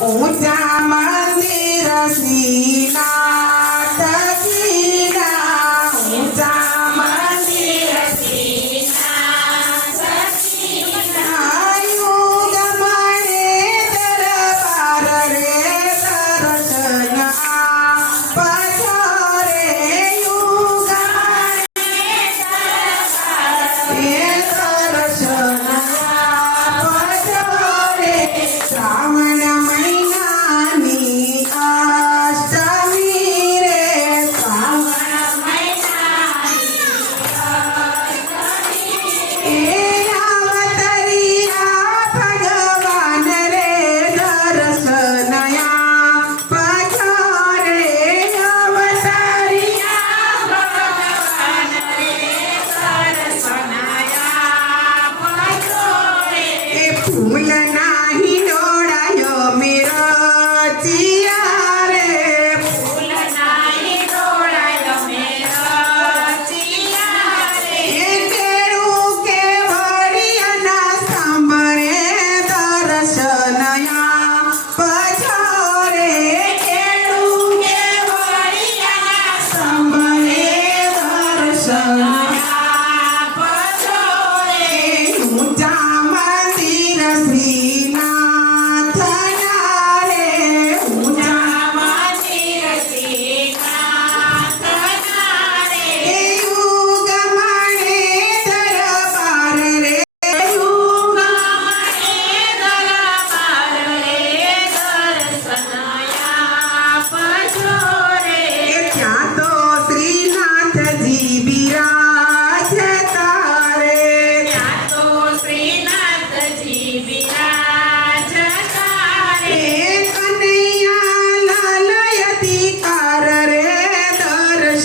ઊંચા મંદિર શ્રીનાથ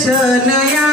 Sanaya